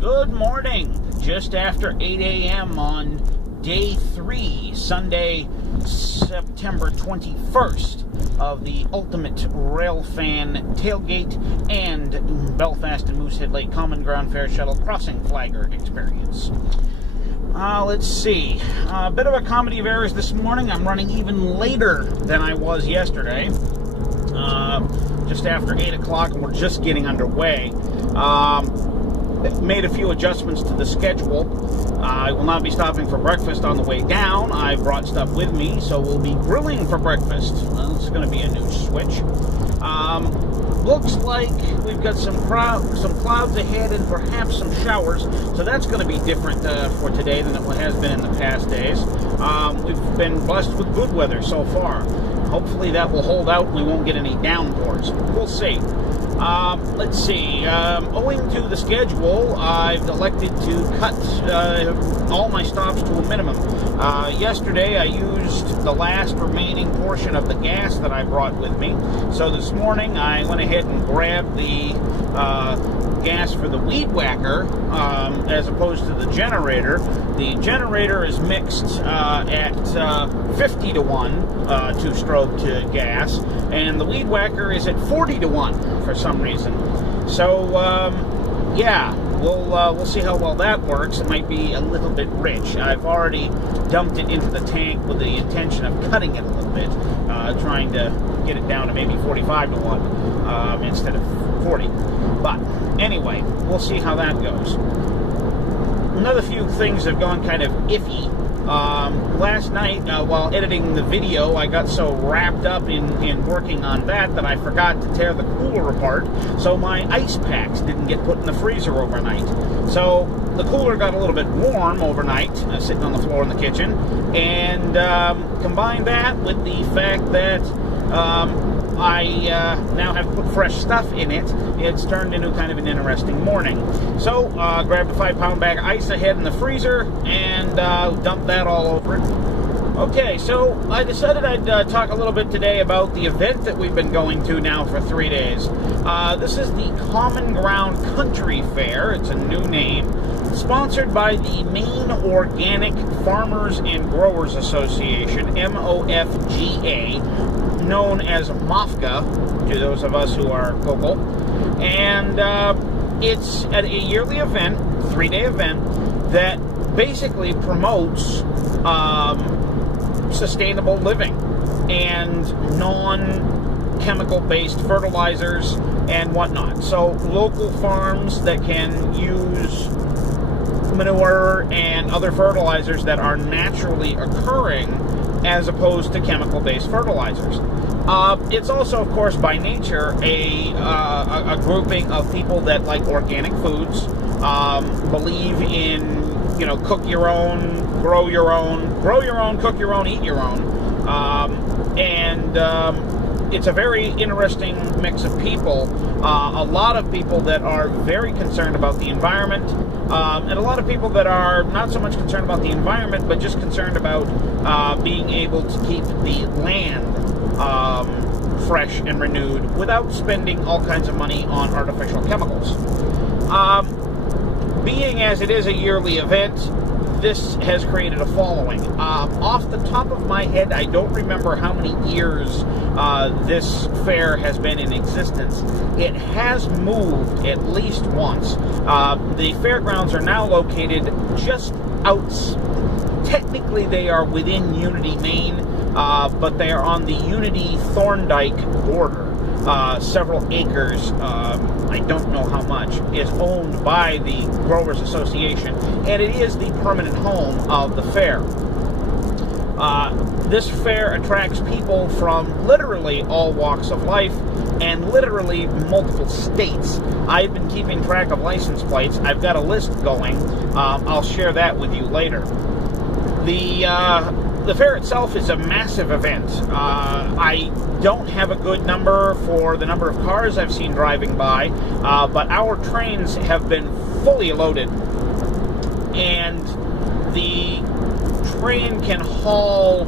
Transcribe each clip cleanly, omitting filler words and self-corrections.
Good morning. Just after 8 a.m. on day 3, Sunday, September 21st of the ultimate Railfan Tailgate and Belfast and Moosehead Lake Common Ground Fair Shuttle Crossing Flagger experience. Let's see. A bit of a comedy of errors this morning. I'm running even later than I was yesterday. Just after 8 o'clock, and we're just getting underway. Made a few adjustments to the schedule. I will not be stopping for breakfast on the way down. I brought stuff with me, so we'll be grilling for breakfast. Well, it's going to be a new switch. Looks like we've got some clouds ahead and perhaps some showers, so that's going to be different for today than it has been in the past days. We've been blessed with good weather so far. Hopefully that will hold out and we won't get any downpours. We'll see. Let's see. Owing to the schedule, I've elected to cut all my stops to a minimum. Yesterday, I used the last remaining portion of the gas that I brought with me. So this morning, I went ahead and grabbed the gas for the weed whacker as opposed to the generator. The generator is mixed at 50 to 1 two-stroke to gas, and the weed whacker is at 40 to 1 for some reason. So yeah, we'll see how well that works. It might be a little bit rich. I've already dumped it into the tank with the intention of cutting it a little bit, trying to get it down to maybe 45 to 1 instead of 40. But anyway, we'll see how that goes. Another few things have gone kind of iffy. Last night, while editing the video, I got so wrapped up in working on that I forgot to tear the cooler apart, so my ice packs didn't get put in the freezer overnight. So the cooler got a little bit warm overnight, sitting on the floor in the kitchen, and combine that with the fact that I now have put fresh stuff in it. It's turned into kind of an interesting morning. So, grabbed a 5-pound bag of ice I had in the freezer and dumped that all over it. Okay, so I decided I'd talk a little bit today about the event that we've been going to now for 3 days. This is the Common Ground Country Fair. It's a new name. Sponsored by the Maine Organic Farmers and Growers Association, MOFGA, known as MOFGA, to those of us who are local. And it's at a yearly event, 3-day event, that basically promotes sustainable living and non-chemical based fertilizers and whatnot. So local farms that can use manure and other fertilizers that are naturally occurring as opposed to chemical-based fertilizers. It's also, of course, by nature, a grouping of people that like organic foods, believe in, cook your own, grow your own, cook your own, eat your own, and it's a very interesting mix of people. A lot of people that are very concerned about the environment, and a lot of people that are not so much concerned about the environment, but just concerned about being able to keep the land fresh and renewed without spending all kinds of money on artificial chemicals. Being as it is a yearly event, this has created a following. Off the top of my head, I don't remember how many years this fair has been in existence. It has moved at least once. The fairgrounds are now located just technically they are within Unity, Maine, but they are on the Unity-Thorndike border. Several acres, I don't know how much, is owned by the Growers Association, and it is the permanent home of the fair. This fair attracts people from literally all walks of life and literally multiple states. I've been keeping track of license plates. I've got a list going. I'll share that with you later. The fair itself is a massive event. I don't have a good number for the number of cars I've seen driving by, but our trains have been fully loaded, and the train can haul,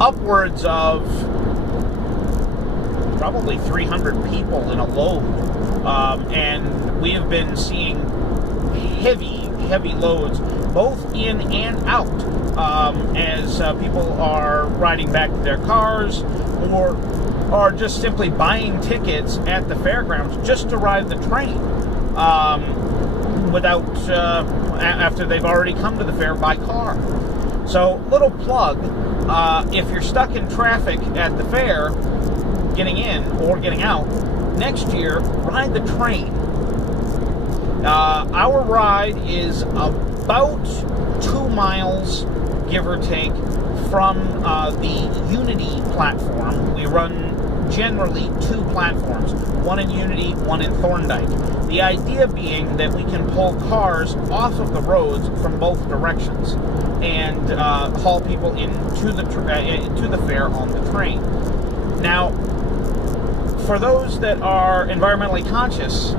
upwards of probably 300 people in a load, and we have been seeing heavy loads, both in and out, as people are riding back to their cars or are just simply buying tickets at the fairgrounds just to ride the train without after they've already come to the fair by car. So, little plug, if you're stuck in traffic at the fair, getting in or getting out, next year, ride the train. Our ride is about 2 miles, give or take, from the Unity platform. We run generally 2 platforms, one in Unity, one in Thorndike. The idea being that we can pull cars off of the roads from both directions and haul people into the fair on the train. Now, for those that are environmentally conscious,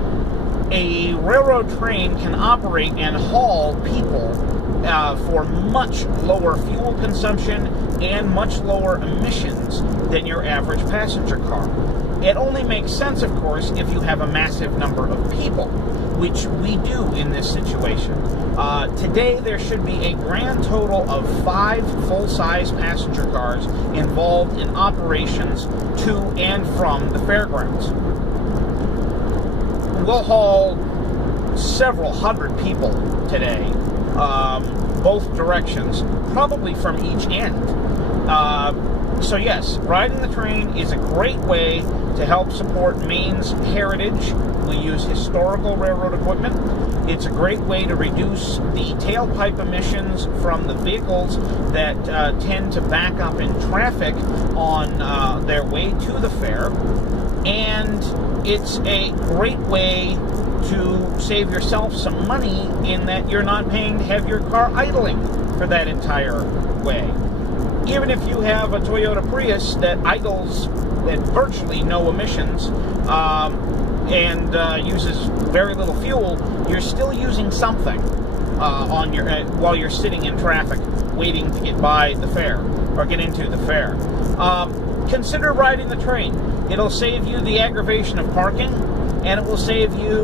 a railroad train can operate and haul people for much lower fuel consumption and much lower emissions than your average passenger car. It only makes sense, of course, if you have a massive number of people, which we do in this situation. Today, there should be a grand total of 5 full-size passenger cars involved in operations to and from the fairgrounds. We'll haul several hundred people today, both directions, probably from each end. So yes, riding the train is a great way to help support Maine's heritage. We use historical railroad equipment. It's a great way to reduce the tailpipe emissions from the vehicles that tend to back up in traffic on their way to the fair. And it's a great way to save yourself some money in that you're not paying to have your car idling for that entire way. Even if you have a Toyota Prius that idles at virtually no emissions and uses very little fuel, you're still using something on your while you're sitting in traffic waiting to get by the fair or get into the fair. Consider riding the train. It'll save you the aggravation of parking, and it will save you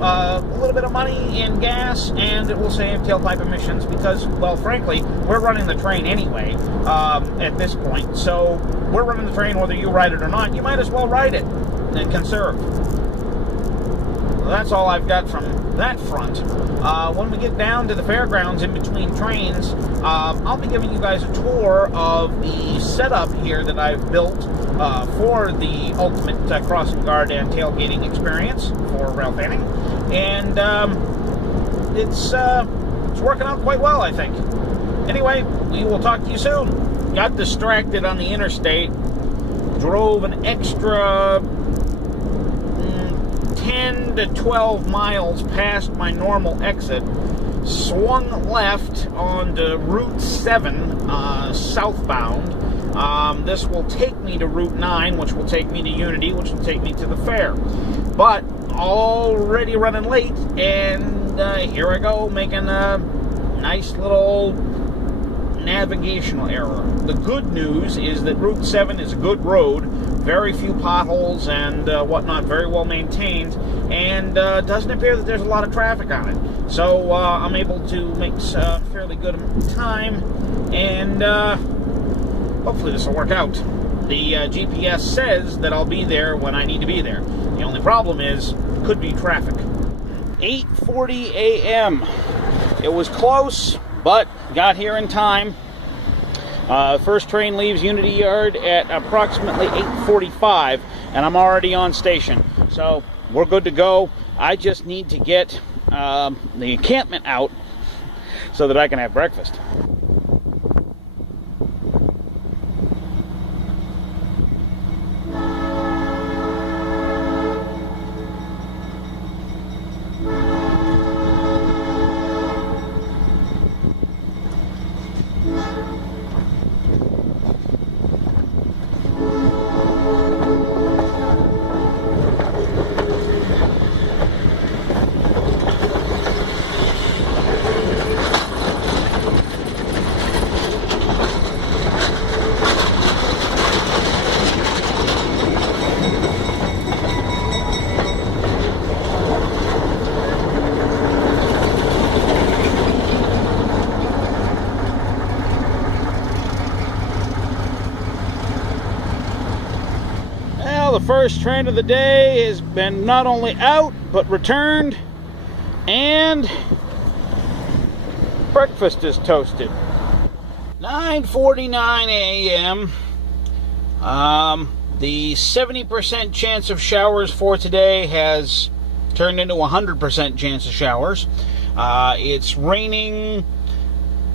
a little bit of money in gas, and it will save tailpipe emissions because, well, frankly, we're running the train anyway at this point. So we're running the train whether you ride it or not. You might as well ride it and conserve. Well, that's all I've got from that front. When we get down to the fairgrounds in between trains, I'll be giving you guys a tour of the setup here that I've built for the ultimate crossing guard and tailgating experience for Railfanning, and it's working out quite well, I think. Anyway, we will talk to you soon. Got distracted on the interstate, drove an extra 10 to 12 miles past my normal exit, swung left onto Route 7 southbound. This will take me to Route 9, which will take me to Unity, which will take me to the fair. But already running late, and here I go, making a nice little navigational error. The good news is that Route 7 is a good road, very few potholes and whatnot, very well maintained, and doesn't appear that there's a lot of traffic on it. So I'm able to make fairly good time, and hopefully this will work out. The GPS says that I'll be there when I need to be there. The only problem is, could be traffic. 8:40 a.m. It was close, but got here in time. First train leaves Unity Yard at approximately 8:45, and I'm already on station. So we're good to go. I just need to get the encampment out so that I can have breakfast. the first train of the day has been not only out, but returned, and breakfast is toasted. 9:49 a.m. The 70% chance of showers for today has turned into 100% chance of showers. It's raining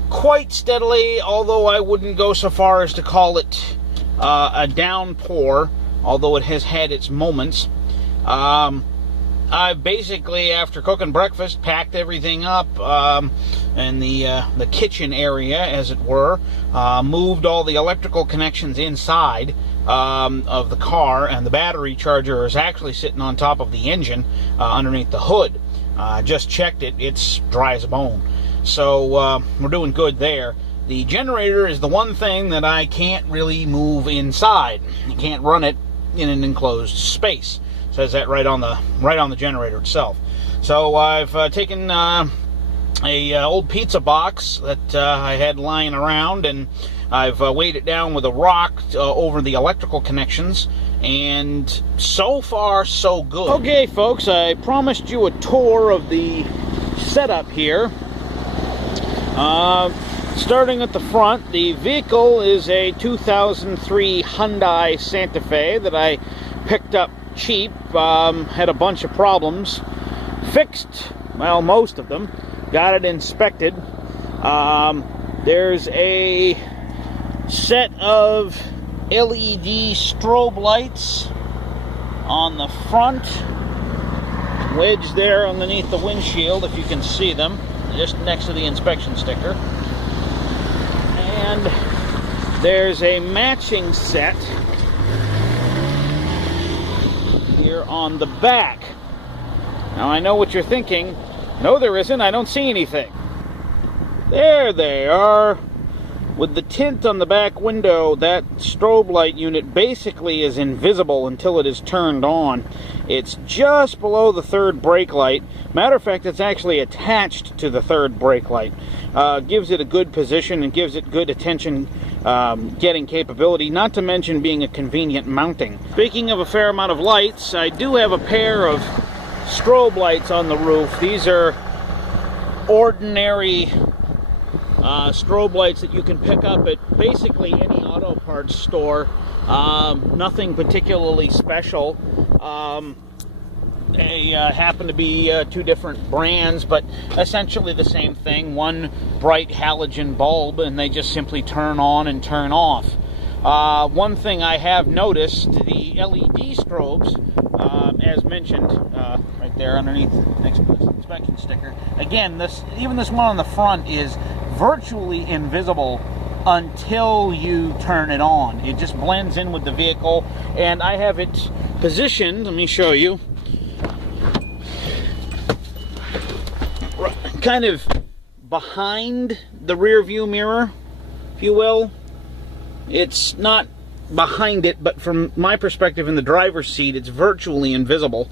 quite steadily, although I wouldn't go so far as to call it a downpour, although it has had its moments. I basically, after cooking breakfast, packed everything up in the kitchen area, as it were, moved all the electrical connections inside of the car, and the battery charger is actually sitting on top of the engine underneath the hood. Just checked it, it's dry as a bone. So we're doing good there. The generator is the one thing that I can't really move inside. You can't run it in an enclosed space. Says that right on the generator itself. So I've taken a old pizza box that I had lying around, and I've weighed it down with a rock over the electrical connections, and so far so good. Okay, folks, I promised you a tour of the setup here. Starting at the front, the vehicle is a 2003 Hyundai Santa Fe that I picked up cheap. Had a bunch of problems. Fixed, well, most of them. Got it inspected. There's a set of LED strobe lights on the front, wedged there underneath the windshield, if you can see them, just next to the inspection sticker. And there's a matching set here on the back. Now I know what you're thinking. No, there isn't. I don't see anything. There they are. With the tint on the back window, that strobe light unit basically is invisible until it is turned on. It's just below the third brake light. Matter of fact, it's actually attached to the third brake light. Gives it a good position and gives it good attention getting capability, not to mention being a convenient mounting. Speaking of a fair amount of lights, I do have a pair of strobe lights on the roof. These are ordinary strobe lights that you can pick up at basically any auto parts store. Nothing particularly special. They happen to be two different brands, but essentially the same thing. One bright halogen bulb, and they just simply turn on and turn off. One thing I have noticed, the LED strobes, as mentioned, right there underneath next to the inspection sticker. Again, even this one on the front is virtually invisible until you turn it on. It just blends in with the vehicle, and I have it positioned, let me show you, kind of behind the rear view mirror, if you will. It's not behind it, but from my perspective in the driver's seat, it's virtually invisible.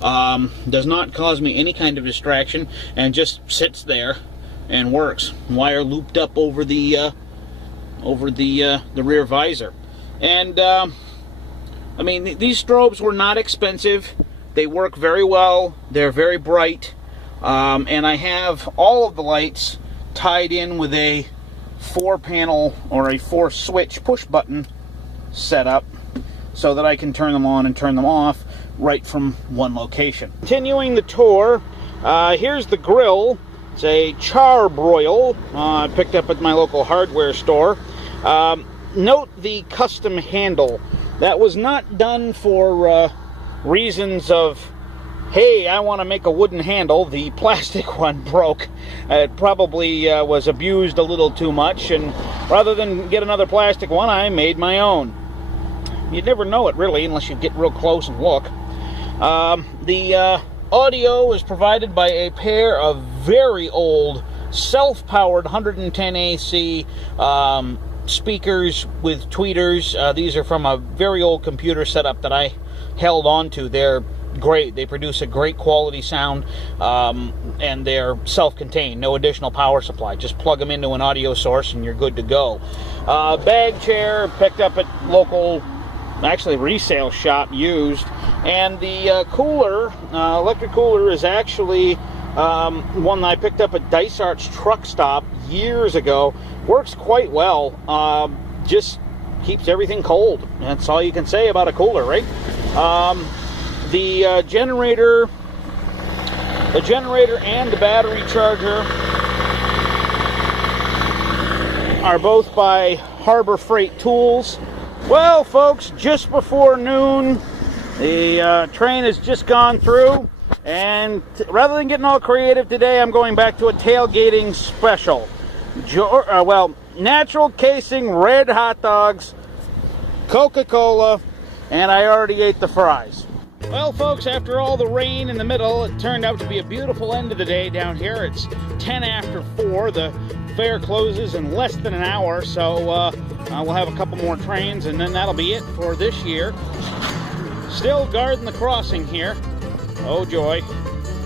Does not cause me any kind of distraction, and just sits there and works. Wire looped up over the rear visor. And I mean, these strobes were not expensive. They work very well. They're very bright. And I have all of the lights tied in with a 4-panel or a 4-switch push button setup, so that I can turn them on and turn them off right from one location. Continuing the tour, here's the grill. It's a charbroil I picked up at my local hardware store. Note the custom handle. That was not done for reasons of, hey, I want to make a wooden handle. The plastic one broke. It probably was abused a little too much, and rather than get another plastic one, I made my own. You'd never know it, really, unless you get real close and look. The audio is provided by a pair of very old self-powered 110 AC speakers with tweeters. These are from a very old computer setup that I held on to. They're great. They produce a great quality sound, and they're self-contained. No additional power supply. Just plug them into an audio source and you're good to go. Bag chair picked up at local actually resale shop used. And the cooler, electric cooler, is actually one that I picked up at Dysart's truck stop years ago. Works quite well. Just keeps everything cold. That's all you can say about a cooler, right? The generator and the battery charger are both by Harbor Freight Tools. Well, folks, just before noon, the train has just gone through, and rather than getting all creative today, I'm going back to a tailgating special. Natural casing, red hot dogs, Coca-Cola, and I already ate the fries. Well, folks, after all the rain in the middle, it turned out to be a beautiful end of the day down here. It's 10 after 4. The fair closes in less than an hour, so we'll have a couple more trains, and then that'll be it for this year. Still guarding the crossing here. Oh, joy.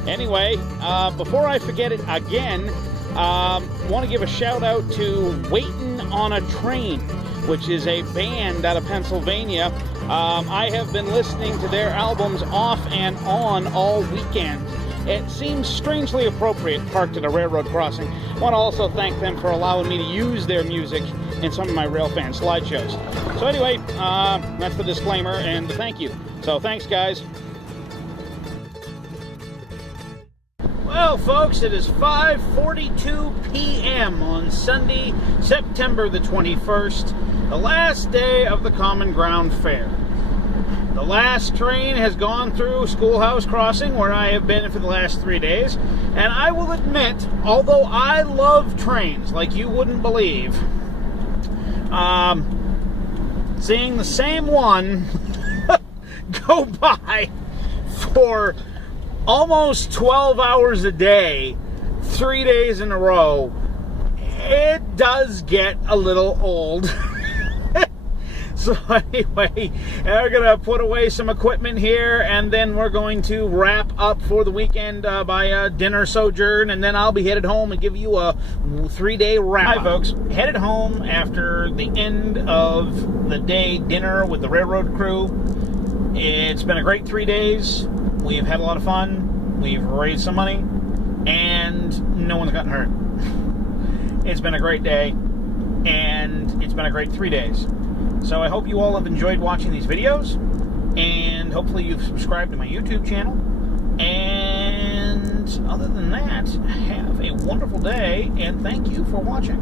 Anyway, before I forget it again, want to give a shout out to Waitin' on a Train, which is a band out of Pennsylvania. I have been listening to their albums off and on all weekend. It seems strangely appropriate parked at a railroad crossing. I want to also thank them for allowing me to use their music in some of my Railfan slideshows. So anyway, that's the disclaimer and the thank you. So thanks, guys. Well, folks, it is 5:42 p.m. on Sunday, September the 21st, the last day of the Common Ground Fair. The last train has gone through Schoolhouse Crossing, where I have been for the last 3 days, and I will admit, although I love trains like you wouldn't believe, seeing the same one go by for almost 12 hours a day, 3 days in a row, it does get a little old. So anyway, we're going to put away some equipment here, and then we're going to wrap up for the weekend by a dinner sojourn, and then I'll be headed home and give you a 3-day wrap. Hi, folks. Headed home after the end of the day dinner with the railroad crew. It's been a great 3 days. We've had a lot of fun. We've raised some money, and no one's gotten hurt. It's been a great day, and it's been a great 3 days. So I hope you all have enjoyed watching these videos, and hopefully you've subscribed to my YouTube channel. And other than that, have a wonderful day, and thank you for watching.